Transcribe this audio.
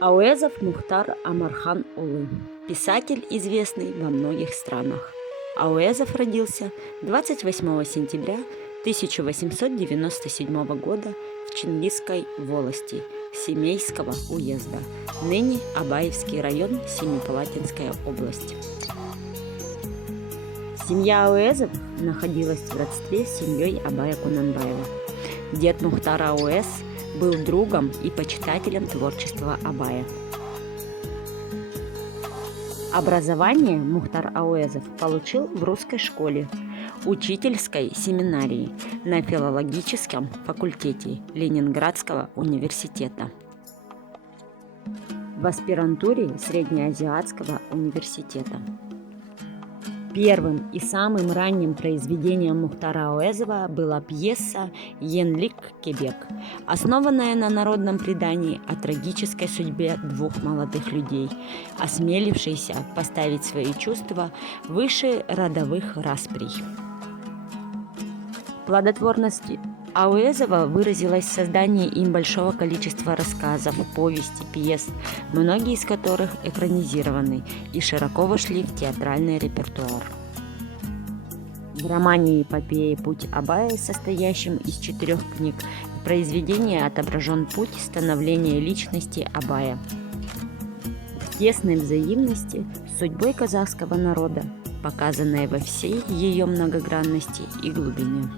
Ауэзов Мухтар Омархан Улы. Писатель, известный во многих странах. Ауэзов родился 28 сентября 1897 года в Чингисской волости Семейского уезда, ныне Абаевский район, Семипалатинская область. Семья Ауэзов находилась в родстве с семьей Абая Кунанбаева. Дед Мухтар Ауэз был другом и почитателем творчества Абая. Образование Мухтар Ауэзов получил в русской школе, учительской семинарии, на филологическом факультете Ленинградского университета, в аспирантуре Среднеазиатского университета. Первым и самым ранним произведением Мухтара Ауэзова была пьеса «Енлик Кебек», основанная на народном предании о трагической судьбе двух молодых людей, осмелившихся поставить свои чувства выше родовых расприй. Плодотворность Ауэзова выразилась в создании им большого количества рассказов, повестей, пьес, многие из которых экранизированы и широко вошли в театральный репертуар. В романе-эпопее «Путь Абая», состоящем из 4 книг, в произведении отображен путь становления личности Абая в тесной взаимности с судьбой казахского народа, показанной во всей ее многогранности и глубине.